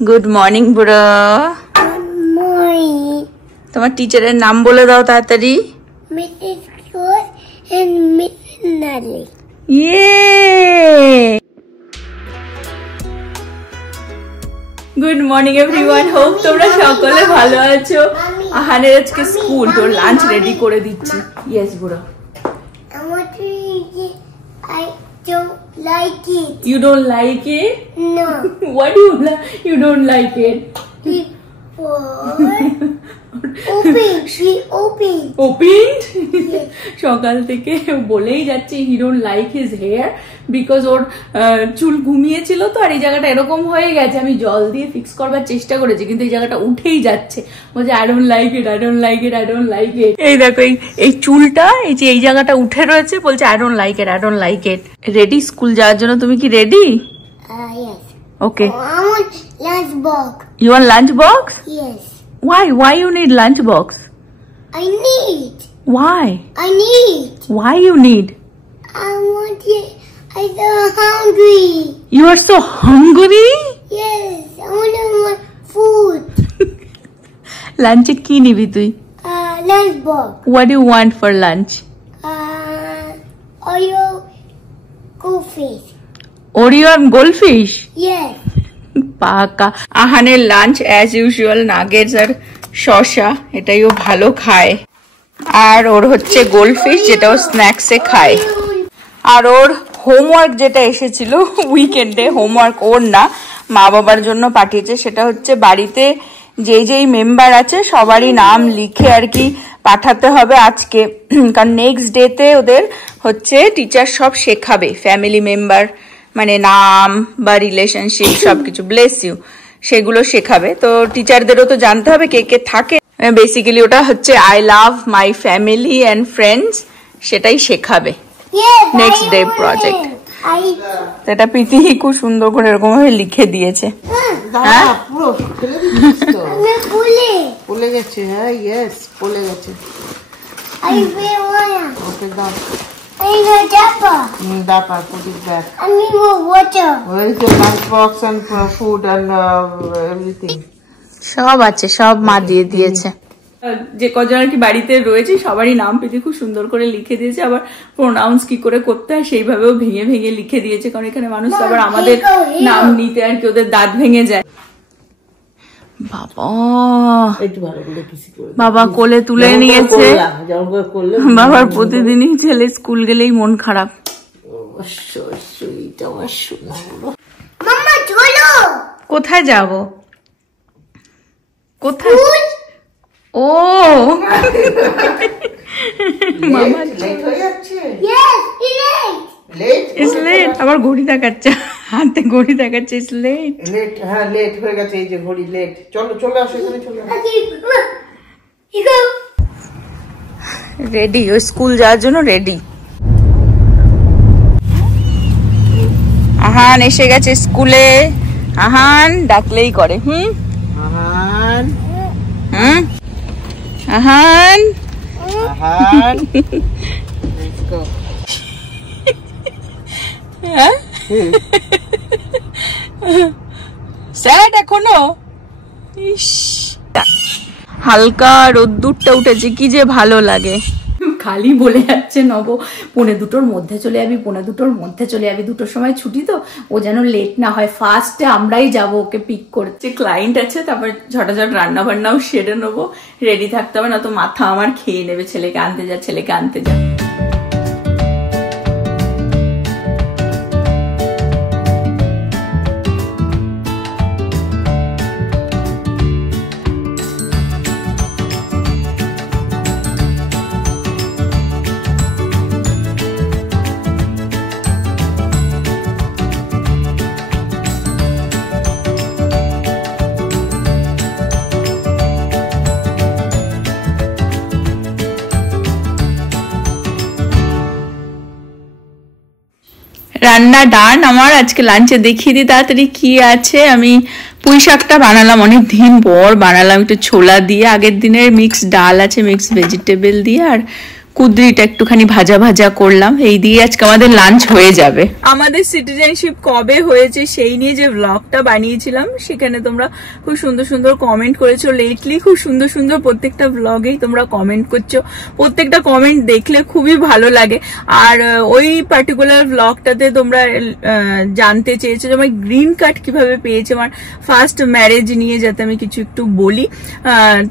Good morning বুড়ো। তোমার টিচারের নাম বলে দাও তাড়াতাড়ি। Mrs Ghosh and Mrs Nali. Good morning everyone, hope তোমরা সকলে ভালো আছো। আহানের আজকে স্কুল, তোর লাঞ্চ রেডি করে দিচ্ছি। ইয়েস বুড়ো। I don't like it. You don't like it? No. What do you don't like it? Opened? সকাল থেকে বলেই যাচ্ছে he don't like his hair because ওর চুল ঘুমিয়েছিল তো, আর এই জায়গাটা এরকম হয়ে গেছে। আমি জল দিয়ে ফিক্স করবার চেষ্টা করেছি কিন্তু এই জায়গাটা উঠেই যাচ্ছে। বলছে I don't like it, I don't like it, I don't like it। এই দেখো এই চুলটা এই যে এই জায়গাটা উঠে রয়েছে, বলছে I don't like it, I don't like it। Ready school যাওয়ার জন্য? তুমি কি ready? Yes. Okay. I want lunch box. You want lunch box? Yes. Why you need lunch box? I need. Why? I need. Why you need? I want it. I'm so hungry. You are so hungry? Yes. I want food. Lunch কি নিবি তুই? Lunch box. What do you want for lunch? Oreo goldfish. Oreo and goldfish? Yes. পাকা। আহানের lunch as usual nuggets আর শসা, এটাই ও ভালো খায়। আর ওর হচ্ছে goldfish, যেটা ও স্ন্যাক্সে খায়। আর ওর হোমওয়ার্ক যেটা এসেছিল উইকেন্ডে, হোমওয়ার্ক ওর না, মা বাবার জন্য পাঠিয়েছে। সেটা হচ্ছে বাড়িতে যেই মেম্বার আছে সবারই নাম লিখে আর কি পাঠাতে হবে আজকে, কারণ নেক্সট ডেতে ওদের হচ্ছে টিচার সব শেখাবে, ফ্যামিলি মেম্বার মানে নাম বা রিলেশনশিপ সবকিছু, ব্লেস ইউ, সেগুলো শেখাবে। তো টিচারদেরও তো জানতে হবে কে কে থাকে। বেসিক্যালি ওটা হচ্ছে I love my family and friends, সেটাই শেখাবে নেক্সট ডে প্রজেক্ট। এটা প্রীতি খুব সুন্দর করে এরকম ভাবে লিখে দিয়েছে। I need a diaper. Diaper, put it back. I need more water. Where is your lunch box and food and everything? সব আছে, সব মা দিয়ে দিয়েছে। যে কজন আর কি বাড়িতে রয়েছে সবারই নাম প্রীতি খুব সুন্দর করে লিখে দিয়েছে। আবার প্রোনাউন্স কি করে করতে হয় সেইভাবেও ভেঙে ভেঙে লিখে দিয়েছে, কারণ এখানে মানুষ আবার আমাদের নাম নিতে আর কি ওদের দাঁত ভেঙে যায়। বাবা কোলে তুলে নিয়েছে। বাবার প্রতিদিনই ছেলে স্কুল গেলেই মন খারাপ। কোথায় যাব? কোথায়? ও মামা আবার ঘড়ি দেখাচ্ছে, হাতে ঘড়ি দেখাচ্ছে। লেট হয়ে গেছে, এই যে ঘড়ি লেট। চলো আসো এখানে, চলো। রেডি, ও স্কুল যাওয়ার জন্য রেডি। আহান এসে গেছে স্কুলে। আহান ডাকলেই করে। Ahan Ahan Ahan let's go. Sir এখনো হালকা রোদ্দুরটা উঠেছে, কি যে ভালো লাগে। খালি বলে যাচ্ছে নব 1:45-র মধ্যে চলে যাবি, 1:45-র মধ্যে চলে যাবি, 2টোর সময় ছুটি তো, ও যেন লেট না হয়। ফার্স্টে আমরাই যাব ওকে পিক করতে, ক্লায়েন্ট আছে, তারপর ঝটাঝট রান্না বান্নাও সেরে নেবো, রেডি থাকতে হবে, না তো মাথা আমার খেয়ে নেবে। ছেলেকে আনতে যা, ছেলেকে আনতে যা। রান্না ডান আমার। আজকে লাঞ্চে দেখিয়ে দিই তাড়াতাড়ি কি আছে। আমি পুঁই শাকটা বানালাম, অনেক দিন পর বানালাম, একটু ছোলা দিয়ে। আগের দিনের মিক্স ডাল আছে, মিক্স ভেজিটেবল দিয়ে, আর কুদরিটা একটুখানি ভাজা ভাজা করলাম, এই দিয়ে আজকে আমাদের লাঞ্চ হয়ে যাবে। আমাদের সিটিজেনশিপ কবে হয়েছে সেই নিয়ে যে ব্লগটা বানিয়েছিলাম সেখানে তোমরা খুব সুন্দর সুন্দর কমেন্ট করেছো। লেটলি খুব সুন্দর সুন্দর প্রত্যেকটা ব্লগেই তোমরা কমেন্ট করছো, প্রত্যেকটা কমেন্ট দেখলে খুবই ভালো লাগে। আর ওই পার্টিকুলার ব্লগটাতে তোমরা জানতে চেয়েছো যে আমার গ্রিন কার্ড কিভাবে পেয়েছে, আমার ফার্স্ট ম্যারেজ নিয়ে, যাতে আমি কিছু একটু বলি।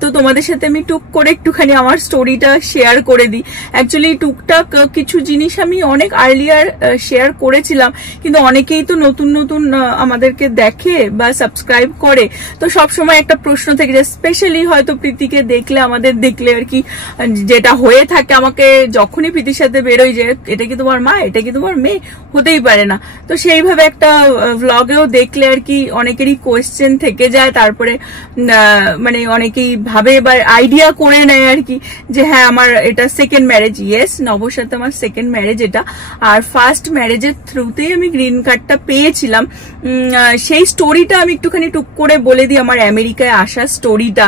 তো তোমাদের সাথে আমি টুক করে একটুখানি আমার স্টোরিটা শেয়ার করে দিই। অ্যাকচুয়ালি টুকটাক কিছু জিনিস আমি অনেক আর্লিয়ার শেয়ার করেছিলাম, কিন্তু অনেকেই তো নতুন নতুন আমাদেরকে দেখে বা সাবস্ক্রাইব করে, তো সবসময় একটা প্রশ্ন থেকে যায়, স্পেশালি হয়তো প্রীতিকে দেখলে, আমাদের দেখলে আর কি, যেটা হয়ে থাকে আমাকে যখনই প্রীতির সাথে বেরোই যে এটা কি তোমার মা, এটা কি তোমার মেয়ে, হতেই পারে না। তো সেইভাবে একটা ভ্লগেও দেখলে আর কি অনেকেরই কোয়েশ্চেন থেকে যায়, তারপরে মানে অনেকেই ভাবে বা আইডিয়া করে নেয় আর কি যে হ্যাঁ আমার এটা সেকেন্ড ম্যারেজ। ইয়েস, নবর সাথে আমার সেকেন্ড ম্যারেজ এটা, আর ফার্স্ট ম্যারেজের থ্রুতেই আমি গ্রিন কার্ডটা পেয়েছিলাম। সেই স্টোরিটা আমি একটুখানি টুক করে বলে দিই, আমার আমেরিকায় আসার স্টোরিটা।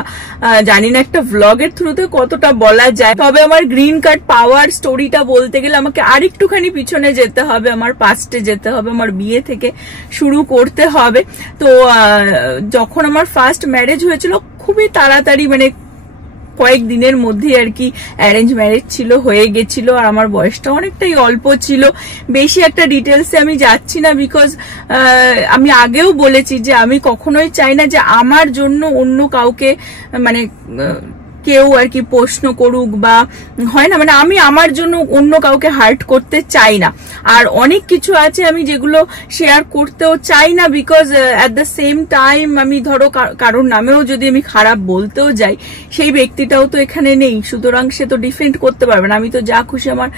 জানি না একটা ভ্লগের থ্রুতে কতটা বলা যায়, তবে আমার গ্রিন কার্ড পাওয়ার স্টোরিটা বলতে গেলে আমাকে আর একটুখানি পিছনে যেতে হবে, আমার পাস্টে যেতে হবে, আমার বিয়ে থেকে শুরু করতে হবে। তো যখন আমার ফার্স্ট ম্যারেজ হয়েছিল খুবই তাড়াতাড়ি, মানে কয়েকদিনের মধ্যে আর কি অ্যারেঞ্জ ম্যারেজ ছিল, হয়ে গেছিল, আর আমার বয়সটা অনেকটাই অল্প ছিল। বেশি একটা ডিটেলসে আমি যাচ্ছি না, বিকজ আমি আগেও বলেছি যে আমি কখনোই চাই না যে আমার জন্য অন্য কাউকে, মানে কেউ আর কি প্রশ্ন করুক বা হয় না, মানে আমি আমার জন্য অন্য কাউকে হার্ট করতে চাই না। আর অনেক কিছু আছে আমি যেগুলো শেয়ার করতেও চাই না, because at the same time আমি ধরো কারোর নামেও যদি আমি খারাপ বলতেও যাই, সেই ব্যক্তিটাও তো এখানে নেই, সুতরাং সে তো ডিফেন্ড করতে পারবে না। আমি তো যা খুশি আমার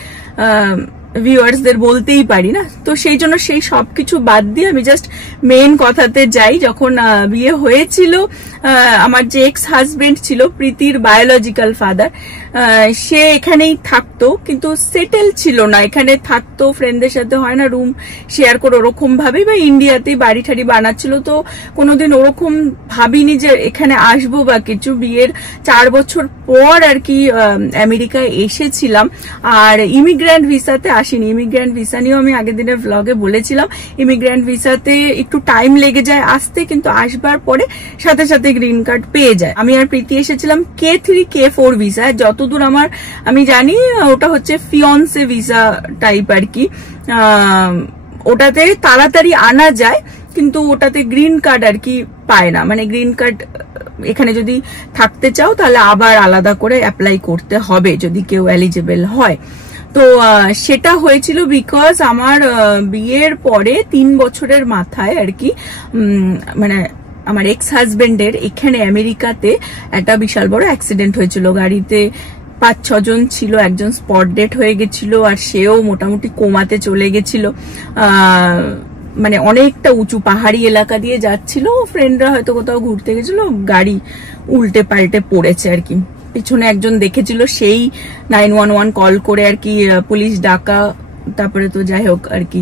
ভিউয়ার্সদের বলতেই পারি না। তো সেই জন্য সেই সবকিছু বাদ দিয়ে আমি জাস্ট মেইন কথাতে যাই। যখন বিয়ে হয়েছিল, আমার যে এক্স হাজবেন্ড ছিল, প্রীতির বায়োলজিক্যাল ফাদার, সে এখানেই থাকতো, কিন্তু সেটেল ছিল না, এখানে থাকতো ফ্রেন্ডদের সাথে, হয় না রুম শেয়ার করে ওরকম ভাবে, বা ইন্ডিয়াতেই বাড়ি ঠাড়ি বানাচ্ছিল। তো কোনোদিন ওরকম ভাবিনি যে এখানে আসবো বা কিছু। বিয়ের 4 বছর পর আর কি আমেরিকায় এসেছিলাম, আর ইমিগ্র্যান্ট ভিসাতে আসিনি। ইমিগ্র্যান্ট ভিসা নিয়েও আমি আগের দিনের ভ্লগে বলেছিলাম, ইমিগ্র্যান্ট ভিসাতে একটু টাইম লেগে যায় আসতে, কিন্তু আসবার পরে সাথে সাথে গ্রিন কার্ড পেয়ে যায়। আমি আর প্রীতি এসেছিলাম K3 K4 ভিসা, যতদূর আমি জানি ওটা হচ্ছে ফিয়ন্সে ভিসা টাইপ আর কি। ওটাতে তাড়াতাড়ি আনা যায়, কিন্তু ওটাতে গ্রিন কার্ড আর কি পায় না, মানে গ্রিন কার্ড এখানে যদি থাকতে চাও তাহলে আবার আলাদা করে অ্যাপ্লাই করতে হবে যদি কেউ এলিজিবল হয়। তো সেটা হয়েছিল বিকজ আমার বিয়ের পরে 3 বছরের মাথায় আর কি, মানে আমার এক্স হাজবেন্ডের এখানে আমেরিকাতে একটা বিশাল বড় অ্যাক্সিডেন্ট হয়েছিল। গাড়িতে 5-6 জন ছিল, একজন স্পট ডেড হয়ে গেছিল, আর সেও মোটামুটি কোমাতে চলে গেছিল। মানে অনেকটা উঁচু পাহাড়ি এলাকা দিয়ে যাচ্ছিল, ফ্রেন্ডরা হয়তো কোথাও ঘুরতে গেছিল, গাড়ি উল্টে পাল্টে পড়েছে আর কি। পিছনে একজন দেখেছিল, সেই 911 কল করে আর কি পুলিশ ডাকা, তারপরে তো যাই হোক আর কি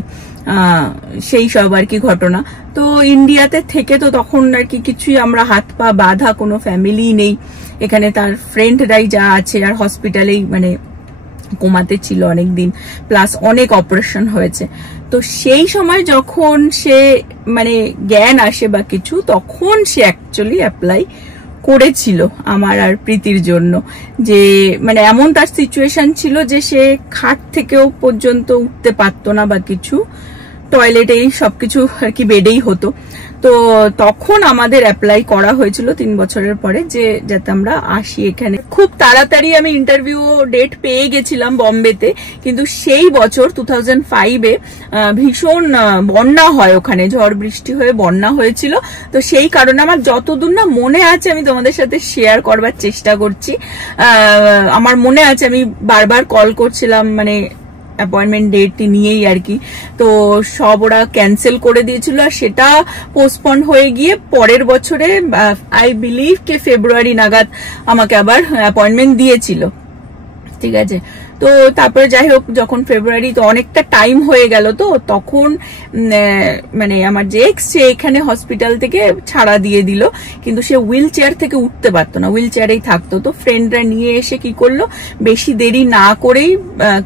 সেই সব আর কি ঘটনা। তো ইন্ডিয়াতে থেকে তো তখন আর কি কিছুই আমরা হাত পা বাঁধা, কোনো ফ্যামিলি নেই এখানে, তার ফ্রেন্ডরাই যা আছে, আর হসপিটালেই মানে কোমাতে ছিল অনেকদিন, প্লাস অনেক অপারেশন হয়েছে। তো সেই সময় যখন সে মানে জ্ঞান আসে বা কিছু, তখন সে অ্যাকচুয়ালি অ্যাপ্লাই করেছিল আমার আর প্রীতির জন্য, যে মানে এমন তার সিচুয়েশন ছিল যে সে খাট থেকেও পর্যন্ত উঠতে পারতো না বা কিছু, টয়লেটেই সবকিছু আর কি বেডেই হতো। তো তখন আমাদের অ্যাপ্লাই করা হয়েছিল 3 বছরের পরে, যে যাতে আমরা আসি এখানে। খুব তাড়াতাড়ি আমি ইন্টারভিউ ডেট পেয়ে গেছিলাম বম্বেতে, কিন্তু সেই বছর 2005-এ ভীষণ বন্যা হয় ওখানে, ঝড় বৃষ্টি হয়ে বন্যা হয়েছিল। তো সেই কারণে আমার যতদূর না মনে আছে আমি তোমাদের সাথে শেয়ার করবার চেষ্টা করছি। আমার মনে আছে আমি বারবার কল করছিলাম, মানে অ্যাপয়েন্টমেন্ট ডেট নিয়েই আর কি। তো সব ওরা ক্যান্সেল করে দিয়েছিল, আর সেটা পোস্টপন্ড হয়ে গিয়ে পরের বছরে আই বিলিভ কে ফেব্রুয়ারি নাগাদ আমাকে আবার অ্যাপয়েন্টমেন্ট দিয়েছিল। ঠিক আছে, তো তারপরে যাই হোক যখন ফেব্রুয়ারি, তো অনেকটা টাইম হয়ে গেল, তো তখন মানে আমার যে এক্স, সে এখানে হসপিটাল থেকে ছাড়া দিয়ে দিল, কিন্তু সে হুইল চেয়ার থেকে উঠতে পারতো না, হুইল চেয়ারেই থাকতো। তো ফ্রেন্ডরা নিয়ে এসে কি করলো, বেশি দেরি না করেই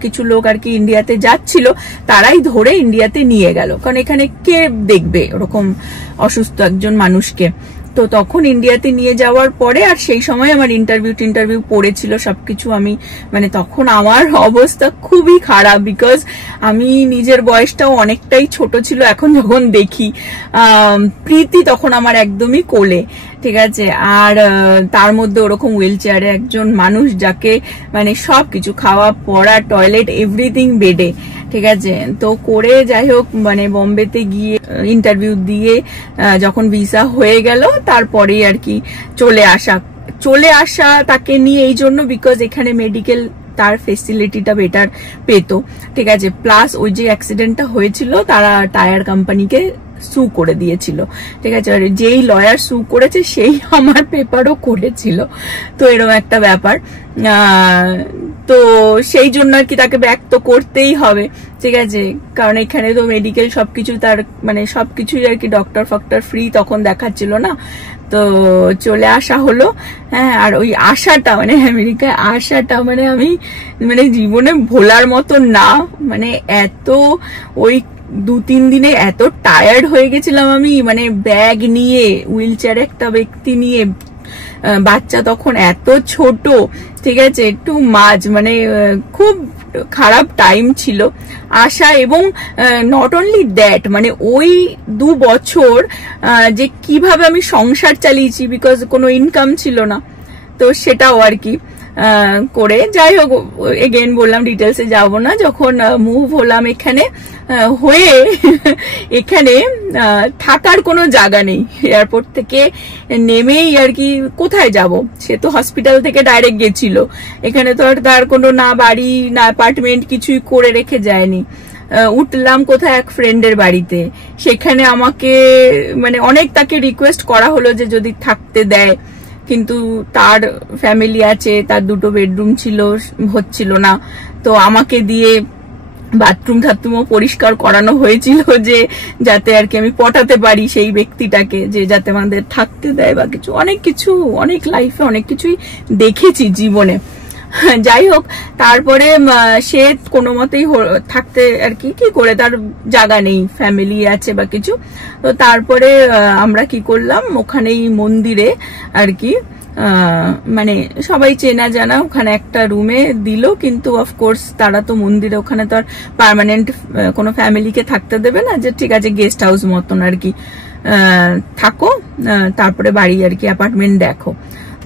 কিছু লোক আর কি ইন্ডিয়াতে যাচ্ছিল, তারাই ধরে ইন্ডিয়াতে নিয়ে গেল, কারণ এখানে কে দেখবে ওরকম অসুস্থ একজন মানুষকে। তো তখন ইন্ডিয়াতে নিয়ে যাওয়ার পরে, আর সেই সময় আমার ইন্টারভিউ পড়েছিল সবকিছু, আমি মানে তখন আমার অবস্থা খুবই খারাপ, বিকজ আমি নিজের বয়সটাও অনেকটাই ছোট ছিল। এখন যখন দেখি প্রীতি তখন আমার একদমই কোলে, ঠিক আছে, আর তার মধ্যে ওরকম হুইল চেয়ারে একজন মানুষ, যাকে মানে সবকিছু খাওয়া পড়া টয়লেট এভরিথিং বেডে, ঠিক আছে। তো করে যাই হোক মানে বোম্বেতে গিয়ে ইন্টারভিউ দিয়ে যখন ভিসা হয়ে গেল, তারপরে আর কি চলে আসা তাকে নিয়ে, এই জন্য বিকজ এখানে মেডিকেল তার ফেসিলিটিটা বেটার পেতো, ঠিক আছে। প্লাস ওই যে অ্যাক্সিডেন্টটা হয়েছিল, তারা টায়ার কোম্পানিকে সু করে দিয়েছিল, ঠিক আছে, আর যেই লয়ার সু করেছে সেই আমার পেপারও করেছিল, তো এরকম একটা ব্যাপার। তো সেই জন্য আর কি তাকে ব্যাক তো করতেই হবে, ঠিক আছে, কারণ এখানে তো মেডিকেল সবকিছু তার মানে সবকিছুই আর কি ডক্টর ফক্টর ফ্রি তখন দেখাচ্ছিল না। তো চলে আসা হলো, হ্যাঁ। আর ওই আশাটা মানে আমেরিকায় আসাটা মানে আমি মানে জীবনে ভোলার মতো না, মানে এত ওই 2-3 দিনে এত টায়ার্ড হয়ে গেছিলাম আমি, মানে ব্যাগ নিয়ে, হুইল চেয়ারে একটা ব্যক্তি নিয়ে, বাচ্চা তখন এত ছোট, ঠিক আছে, একটু মানে খুব খারাপ টাইম ছিল আসা। এবং নট অনলি দ্যাট, মানে ওই 2 বছর যে কিভাবে আমি সংসার চালিয়েছি, বিকজ কোনো ইনকাম ছিল না, তো সেটাও আর কি করে। যাই হোক, এগেন বললাম ডিটেলসে যাব না। যখন মুভ হলাম এখানে, হয়ে এখানে থাকার কোনো জায়গা নেই, এয়ারপোর্ট থেকে নেমেই আর কি কোথায় যাব, সে তো হসপিটাল থেকে ডাইরেক্ট গেছিল, এখানে তো আর তার কোনো না বাড়ি না অ্যাপার্টমেন্ট কিছুই করে রেখে যায়নি। উঠলাম কোথায়, এক ফ্রেন্ডের বাড়িতে, সেখানে আমাকে মানে অনেক তাকে রিকোয়েস্ট করা হলো যে যদি থাকতে দেয়, কিন্তু তার ফ্যামিলি আছে, তার 2টো বেডরুম ছিল, হচ্ছিল না। তো আমাকে দিয়ে বাথরুমও পরিষ্কার করানো হয়েছিল, যে যাতে আর কি আমি পটাতে পারি সেই ব্যক্তিটাকে, যে যাতে আমাদের থাকতে দেয় বা কিছু, অনেক লাইফে অনেক কিছুই দেখেছি জীবনে। যাই হোক, তারপরে সে কোনো মতেই থাকতে আর কি করে, তার জায়গা নেই, ফ্যামিলি আছে বা কিছু। তো তারপরে আমরা কি করলাম, ওখানেই মন্দিরে আর কি মানে সবাই চেনা জানা, ওখানে একটা রুমে দিল, কিন্তু অফকোর্স তারা তো মন্দিরে ওখানে তো আর পার্মানেন্ট কোনো ফ্যামিলিকে থাকতে দেবে না, যে ঠিক আছে গেস্ট হাউস মতন আর কি থাকো, তারপরে বাড়ি আর কি অ্যাপার্টমেন্ট দেখো।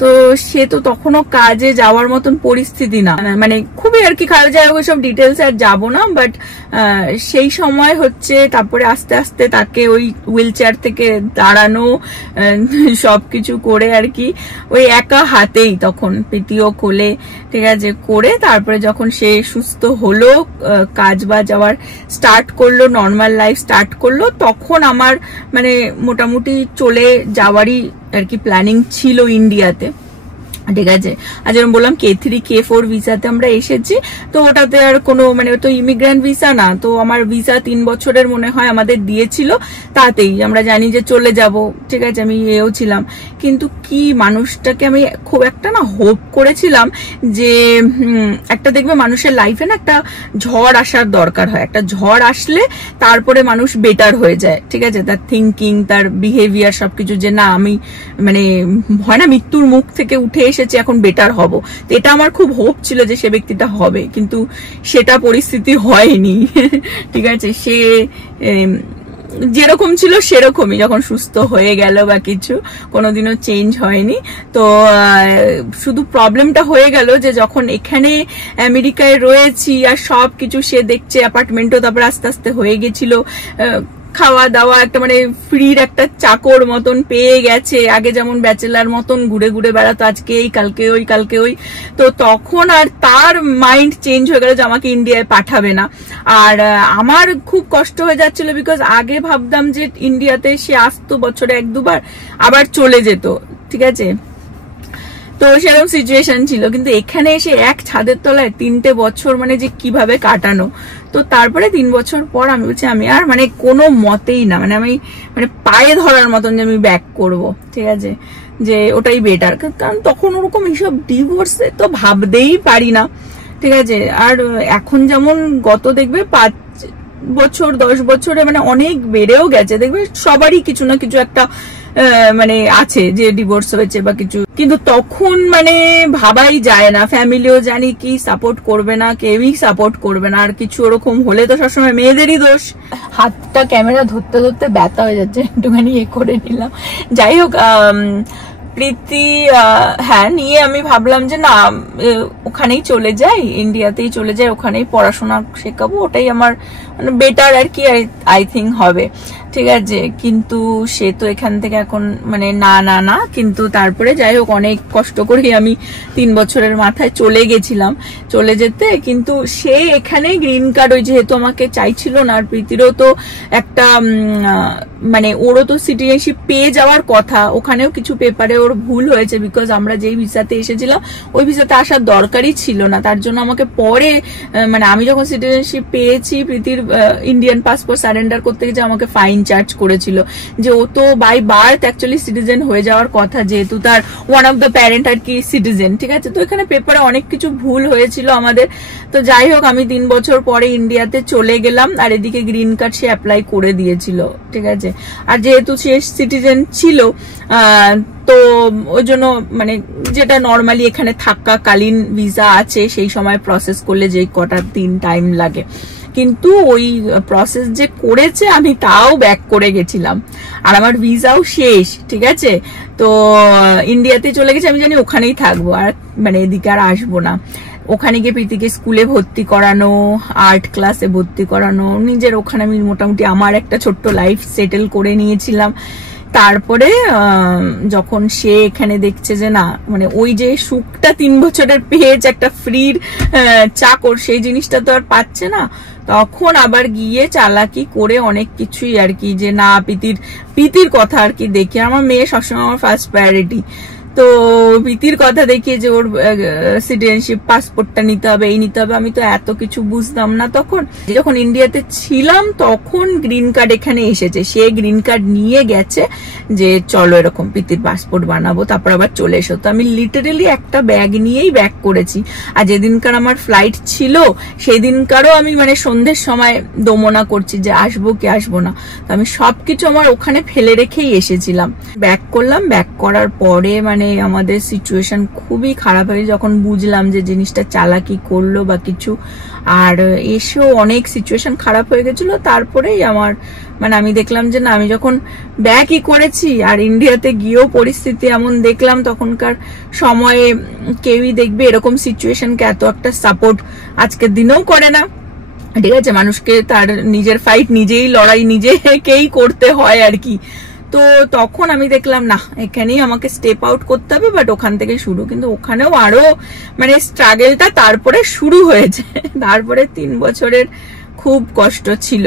তো সে তো তখনও কাজে যাওয়ার মতন পরিস্থিতি না, মানে খুবই আর কি খারাপ। যাই হোক, সব ডিটেলস আর যাবো না, বাট সেই সময় হচ্ছে তারপরে আস্তে আস্তে তাকে ওই হুইল চেয়ার থেকে দাঁড়ানো সবকিছু করে আর কি ওই একা হাতেই, তখন পিটিও কোলে, ঠিক আছে, করে তারপরে যখন সে সুস্থ হলো, কাজ বাজ আবার স্টার্ট করলো, নর্মাল লাইফ স্টার্ট করলো, তখন আমার মানে মোটামুটি চলে যাওয়ারই আর কি প্ল্যানিং ছিল ইন্ডিয়াতে, ঠিক আছে। আর যেরকম বললাম K3 K4 ভিসাতে আমরা এসেছি, তো ওটাতে আর কোনো মানে তো ইমিগ্রেন্ট ভিসা না, তো আমার ভিসা 3 বছরের মনে হয় আমাদের দিয়েছিল, তাতেই আমরা জানি যে চলে যাব, ঠিক আছে, আমি এও ছিলাম। কিন্তু কি মানুষটাকে আমি খুব একটা না হোপ করেছিলাম যে একটা দেখবে মানুষের লাইফে না একটা ঝড় আসার দরকার হয়, একটা ঝড় আসলে তারপরে মানুষ বেটার হয়ে যায়, ঠিক আছে, তার থিঙ্কিং, তার বিহেভিয়ার সবকিছু, যে না আমি মানে হয় না মৃত্যুর মুখ থেকে উঠে এসেছি, এখন বেটার হব। তো এটা আমার খুব হোপ ছিল যে সে ব্যক্তিটা হবে, কিন্তু সেটা পরিস্থিতি হয়নি, ঠিক আছে। সে যেরকম ছিল সেরকমই যখন সুস্থ হয়ে গেল বা কিছু, কোনোদিনও চেঞ্জ হয়নি। তো শুধু প্রবলেমটা হয়ে গেল যে যখন এখানে আমেরিকায় রয়েছি আর সবকিছু সে দেখছে, অ্যাপার্টমেন্টও তারপর আস্তে আস্তে হয়ে গেছিল, খাওয়া দাওয়া একটা মানে ফ্রির একটা চাকর মতন পেয়ে গেছে, আগে যেমন ব্যাচেলার মতন ঘুরে ঘুরে বেড়াতো, আজকে এই কালকে ওই, তো তখন আর তার মাইন্ড চেঞ্জ হয়ে গেল যে আমাকে ইন্ডিয়ায় পাঠাবে না। আর আমার খুব কষ্ট হয়ে যাচ্ছিল, বিকজ আগে ভাবতাম যে ইন্ডিয়াতে সে আসতো বছরে 1-2 বার, আবার চলে যেত, ঠিক আছে। তো সেরকম সিচুয়েশন ছিল, কিন্তু এখানে এসে এক ছাদের তলায় 3টে বছর মানে যে কিভাবে কাটানো। তো তারপরে 3 বছর পর আমি বলছি আমি আর মানে কোনো মতেই না, মানে আমি মানে পায়ে ধরার মতন যে আমি ব্যাক করব, ঠিক আছে, যে ওটাই বেটার। কারণ তখন ওরকম এইসব ডিভোর্সে তো ভাবতেই পারি না, ঠিক আছে। আর এখন যেমন গত দেখবে 5 বছর 10 বছরে মানে অনেক বেড়েও গেছে, দেখবে সবারই কিছু না কিছু একটা মানে আছে যে ডিভোর্স হয়েছে বা কিছু, কিন্তু তখন মানে ভাবাই যায় না, ফ্যামিলিও জানি কি সাপোর্ট করবে না, কেউই সাপোর্ট করবে না। আর কিছু ওরকম হলে তো সবসময় মেয়েদেরই দোষ। হাতটা ক্যামেরা ধরতে ধরতে ব্যথা হয়ে যাচ্ছে, একটুখানি করে নিলাম। যাই হোক, প্রীতি হ্যাঁ নিয়ে আমি ভাবলাম যে না ওখানেই চলে যাই, ইন্ডিয়াতেই চলে যাই, ওখানেই পড়াশোনা শেখাবো, ওটাই আমার মানে বেটার আর কি আই থিঙ্ক হবে, ঠিক আছে। কিন্তু সে তো এখান থেকে এখন মানে না না না, কিন্তু তারপরে যাই হোক অনেক কষ্ট করে আমি 3 বছরের মাথায় চলে গেছিলাম। চলে যেতে কিন্তু সে এখানে গ্রিন কার্ড ওই যেহেতু আমাকে চাইছিল না, আর প্রীতিরও তো একটা মানে ওরও তো সিটিজেনশিপ পেয়ে যাওয়ার কথা, ওখানেও কিছু পেপারে ওর ভুল হয়েছে, বিকজ আমরা যেই ভিসাতে এসেছিলাম ওই ভিসাতে আসার দরকারই ছিল না। তার জন্য আমাকে পরে মানে আমি যখন সিটিজেনশিপ পেয়েছি প্রীতির ইন্ডিয়ান পাসপোর্ট সারেন্ডার করতে গিয়ে আমাকে ফাইন চার্জ করেছিল, যে ও তো বাই বার্থ অ্যাকচুয়ালি সিটিজেন হয়ে যাওয়ার কথা, যেহেতু তার ওয়ান অফ দ্য প্যারেন্ট আর কি সিটিজেন, ঠিক আছে। তো এখানে পেপারে অনেক কিছু ভুল হয়েছিল আমাদের। তো যাই হোক আমি 3 বছর পরে ইন্ডিয়াতে চলে গেলাম, আর এদিকে গ্রিন কার্ড সে অ্যাপ্লাই করে দিয়েছিল, ঠিক আছে। আর যেহেতু সে সিটিজেন ছিল তো ওই জন্য মানে যেটা নর্মালি এখানে থাকাকালীন ভিসা আছে সেই সময় প্রসেস করলে যে কটা দিন টাইম লাগে, কিন্তু ওই প্রসেস যে করেছে আমি তাও ব্যাক করে গেছিলাম, আর আমার ভিসাও শেষ, ঠিক আছে। তো ইন্ডিয়াতে চলে গেছি, আমি জানি ওখানেই থাকবো, আর মানে এদিকে আর আসবো না। ওখানে গিয়ে প্রীতিকে স্কুলে ভর্তি করানো, আর্ট ক্লাসে ভর্তি করানো, নিজের ওখানে আমি মোটামুটি আমার একটা ছোট্ট লাইফ সেটেল করে নিয়েছিলাম। তারপরে যখন সে এখানে দেখছে যে না মানে ওই যে সুখটা 3 বছরের পেয়েছে, একটা ফ্রির চাকর, সেই জিনিসটা তো আর পাচ্ছে না, তখন আবার গিয়ে চালাকি করে অনেক কিছুই আর কি, যে না প্রীতির কথা আর কি দেখি, আমার মেয়ে সবসময় আমার ফার্স্ট প্রায়োরিটি, তো প্রীতির কথা দেখিয়ে যে ওর সিটিজেনশিপ পাসপোর্টটা নিতে হবে, এই নিতে হবে। আমি তো এত কিছু বুঝতাম না তখন, যখন ইন্ডিয়াতে ছিলাম তখন গ্রিন কার্ড এখানে এসেছে, সে গ্রিন কার্ড নিয়ে গেছে যে চলো এরকম প্রীতির পাসপোর্ট বানাবো, তারপর আবার চলে এসো। তো আমি লিটারেলি একটা ব্যাগ নিয়েই ব্যাক করেছি। আর যেদিনকার আমার ফ্লাইট ছিল সেই দিনকারও আমি মানে সন্ধ্যের সময় দমনা করছি যে আসবো কি আসবো না, তো আমি সবকিছু আমার ওখানে ফেলে রেখেই এসেছিলাম। ব্যাক করলাম, ব্যাক করার পরে মানে আমাদের সিচুয়েশন খুবই খারাপ হয়ে যখন বুঝলাম যে জিনিসটা চালাকি করলো বা কিছু, আর এসেও অনেক সিচুয়েশন খারাপ হয়ে গেছিল। তারপরেই আমার মানে আমি দেখলাম যে না আমি যখন ব্যাকই করেছি আর ইন্ডিয়াতে গিয়েও পরিস্থিতি এমন দেখলাম, তখনকার সময়ে কেউই দেখবে এরকম সিচুয়েশনকে এত একটা সাপোর্ট আজকের দিনেও করে না, ঠিক আছে। মানুষকে তার নিজের ফাইট নিজেই লড়াই নিজেকেই করতে হয় আর কি। তো তখন আমি দেখলাম না এখানেই আমাকে স্টেপ আউট করতে হবে, বাট ওখান থেকে শুরু, কিন্তু ওখানেও আরো মানে স্ট্রাগলটা তারপরে শুরু হয়েছে। তারপরে 3 বছরের খুব কষ্ট ছিল,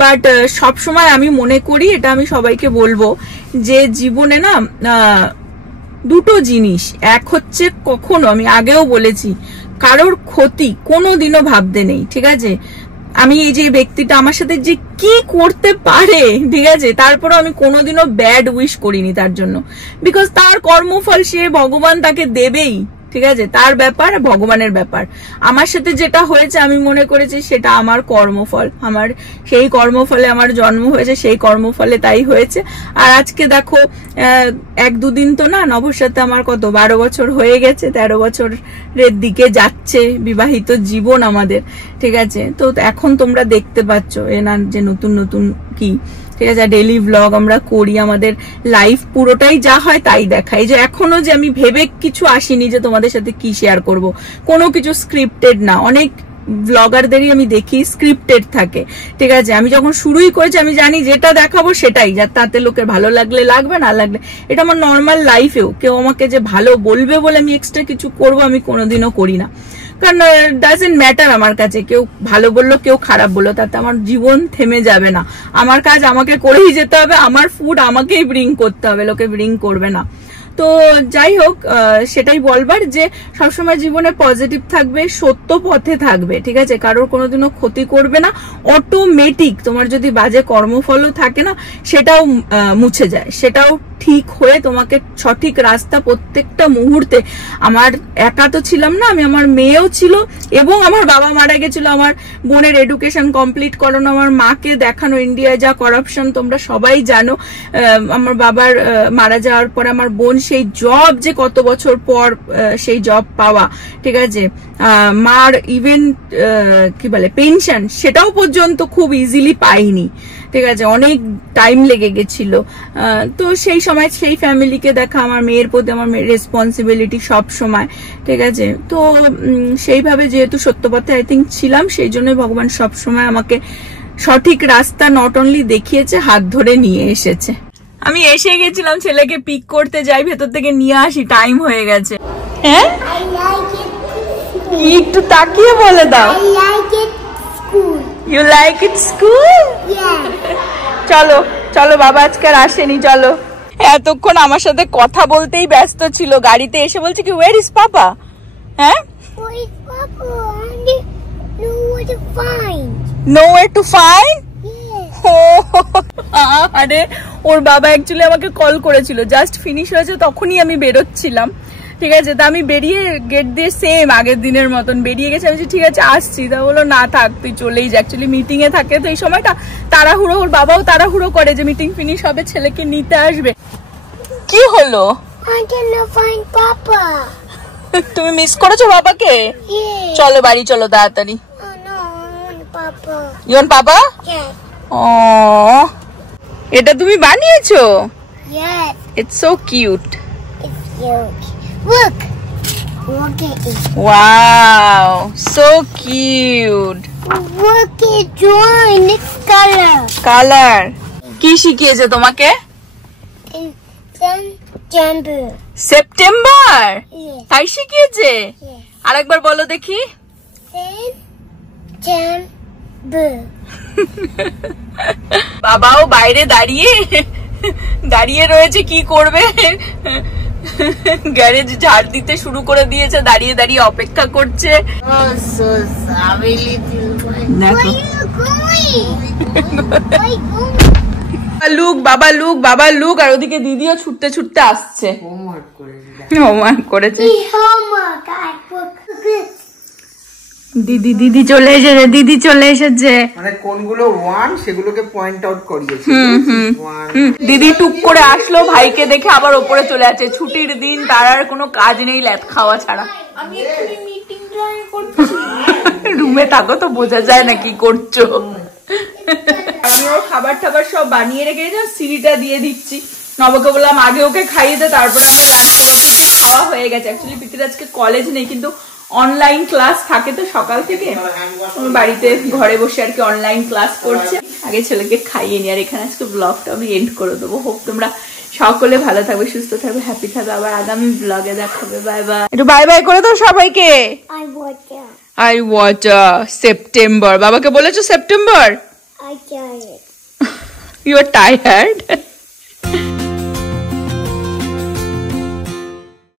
বাট সবসময় আমি মনে করি, এটা আমি সবাইকে বলবো, যে জীবনে না দুটো জিনিস, এক হচ্ছে কখনো, আমি আগেও বলেছি, কারোর ক্ষতি কোনোদিনও ভাবতে নেই, ঠিক আছে। আমি এই যে ব্যক্তিটা আমার সাথে যে কি করতে পারে, ঠিক আছে, তারপরে আমি কোনোদিনও ব্যাড উইশ করিনি তার জন্য, বিকজ তার কর্মফল সে ভগবান তাকে দেবেই, ঠিক আছে, তার ব্যাপার ভগবানের ব্যাপার। আমার সাথে যেটা হয়েছে আমি মনে করেছি সেটা আমার কর্মফল, আমার সেই কর্মফলে আমার জন্ম হয়েছে, সেই কর্মফলে তাই হয়েছে। আর আজকে দেখো 1-2 দিন তো না, নবর সাথে আমার কত 12 বছর হয়ে গেছে, 13 বছরের দিকে যাচ্ছে বিবাহিত জীবন আমাদের, ঠিক আছে। তো এখন তোমরা দেখতে পাচ্ছ এ না যে নতুন নতুন কি, ঠিক আছে, ডেইলি ব্লগ আমরা করি, আমাদের লাইফ পুরোটাই যা হয় তাই দেখাই। যে এখনো যে আমি ভেবে কিছু আসিনি যে তোমাদের সাথে কি শেয়ার করব, কোনো কিছু স্ক্রিপ্টেড না। অনেক ব্লগারদেরই আমি দেখি স্ক্রিপ্টেড থাকে, ঠিক আছে। আমি যখন শুরুই করেছি আমি জানি যেটা দেখাবো সেটাই, যার তাতে লোকের ভালো লাগলে লাগবে, না লাগলে, এটা আমার নর্মাল লাইফেও কেউ আমাকে যে ভালো বলবে বলে আমি এক্সট্রা কিছু করব আমি কোনোদিনও করি না, কারণ ডাজন্ট ম্যাটার আমার কাছে কেউ ভালো বললো কেউ খারাপ বললো, তাতে আমার জীবন থেমে যাবে না। আমার কাজ আমাকে করেই যেতে হবে, আমার ফুড আমাকেই ব্রিং করতে হবে, লোকে ব্রিং করবে না। তো যাই হোক, সেটাই বলবার যে সবসময় জীবনে পজিটিভ থাকবে, সত্য পথে থাকবে, ঠিক আছে, কারোর কোনোদিনও ক্ষতি করবে না। অটোমেটিক তোমার যদি বাজে কর্মফলও থাকে না, সেটাও মুছে যায়, সেটাও ঠিক হয়ে তোমাকে সঠিক রাস্তা প্রত্যেকটা মুহূর্তে। আমার একা তো ছিলাম না, আমি, আমার মেয়েও ছিল, এবং আমার বাবা মারা গেছিল, আমার বোনের এডুকেশন কমপ্লিট করানো, আমার মাকে দেখানো, ইন্ডিয়ায় যা করাপশন তোমরা সবাই জানো। আমার বাবার মারা যাওয়ার পরে আমার বোন সেই জব, যে কত বছর পর সেই জব পাওয়া, ঠিক আছে, মার ইভেন কি বলে পেনশন, সেটাও পর্যন্ত খুব ইজিলি পাইনি, ঠিক আছে, অনেক টাইম লেগে গেছিল। তো সেই সময় সেই ফ্যামিলিকে দেখা, আমার মেয়ের প্রতি আমার রেসপন্সিবিলিটি সব সময়, ঠিক আছে। তো সেইভাবে যেহেতু সত্যপথে আই থিঙ্ক ছিলাম, সেই জন্য ভগবান সব সময় আমাকে সঠিক রাস্তা নট অনলি দেখিয়েছে, হাত ধরে নিয়ে এসেছে। আমি এসে গেছিলাম, ছেলেকে পিক করতে যাই, ভেতর থেকে নিয়ে আসি, টাইম হয়ে গেছে। হ্যাঁ, I like it. কি একটু তাকিয়ে বলে দাও। I like it. School. You like it school? Yeah. চলো চলো, বাবা আজকে আর আসেনি, চলো। এতক্ষণ আমার সাথে কথা বলতেই ব্যস্ত ছিল, গাড়িতে এসে বলছে কি ওয়ের ইজ পাপা? হ্যাঁ, Where is Papa? I don't know where to find. nowhere to find? Yeah. আরে ওর বাবা অ্যাকচুয়ালি আমাকে কল করেছিল, জাস্ট ফিনিশ হয়েছে তখনই আমি বেরোচ্ছিলাম, ঠিক আছে। তা আমি বেরিয়ে গেট দিয়ে সেম আগের দিনের মতন বেরিয়ে গেছি, আমি ঠিক আছে আসছি, তা বলো না থাক, তুই চলেই যা। অ্যাকচুয়ালি মিটিং এ থাকে তো এই সময়টা, তাড়াহুড়ো, ওর বাবাও তাড়াহুড়ো করে যে মিটিং ফিনিশ হবে, ছেলেকে নিতে আসবে। কি হলো? I cannot find Papa. তুমি মিস করেছো বাবাকে? Yeah. চলো বাড়ি চলো তাড়াতাড়ি। Oh no, I want Papa. You want papa? Yes. ও, এটা তুমি বানিয়েছো? Yes. It's so cute. It's cute. Look. Look at it. Wow, so cute. Look at drawing. It's color. Colour কি শিখিয়েছে তোমাকে? It's September. সেপ্টেম্বর? Yes. তাই শিখিয়েছে? Yes. আরেকবার বলো দেখি। September. বাবাও বাইরে দাঁড়িয়ে দাঁড়িয়ে রয়েছে, কি করবে, গ্যারেজ ঝাড় দিতে শুরু করে দিয়েছে, দাঁড়িয়ে দাঁড়িয়ে অপেক্ষা করছে। Oh, so sorry, little one. দেখো। Where are you going? Where are you going? Look বাবা, লুক বাবা, লুক, আর ওদিকে দিদিও ছুটতে ছুটতে আসছে। হোমওয়ার্ক করে দিলাম। হোমওয়ার্ক করেছে Homework. I forgot. দিদি, দিদি চলে এসেছে, দিদি চলে এসেছে। মানে কোনগুলো ওয়ান সেগুলোকে পয়েন্ট আউট করিয়েছে। দিদি টুক করে আসলো, ভাইকে দেখে আবার ওপরে চলে আছে। ছুটির দিন, তার আর কোনো কাজ নেই ল্যাদ খাওয়া ছাড়া। আমি এখানে মিটিং জয়েন করছি। রুমে থাকো তো বোঝা যায় না কি করছো। আমি ওর খাবার টাবার সব বানিয়ে রেখে সিঁড়িটা দিয়ে দিচ্ছি। নবকে বললাম আগে ওকে খাইয়ে দে, তারপরে আমরা লাঞ্চ করবো। পিকে খাওয়া হয়ে গেছে। অ্যাকচুয়ালি পিকের আজকে কলেজ নেই, কিন্তু অনলাইন ক্লাস থাকে তো সকাল থেকে, বাড়িতে ঘরে বসে আর কি অনলাইন ক্লাস করছে। আগে ছেলেকে খাইয়ে নি। আর এখানে আজকে ব্লগটা আমি এন্ড করে দেবো। হোপ তোমরা সকলে ভালো থাকবে, সুস্থ থাকবে, হ্যাপি থাকবে। আবার আগামী ব্লগে দেখাবে। Bye bye. একটু বাই বাই করে দাও সবাইকে। I want that. I watch September. বাবাকে বলেছো September? I got it. You are tired?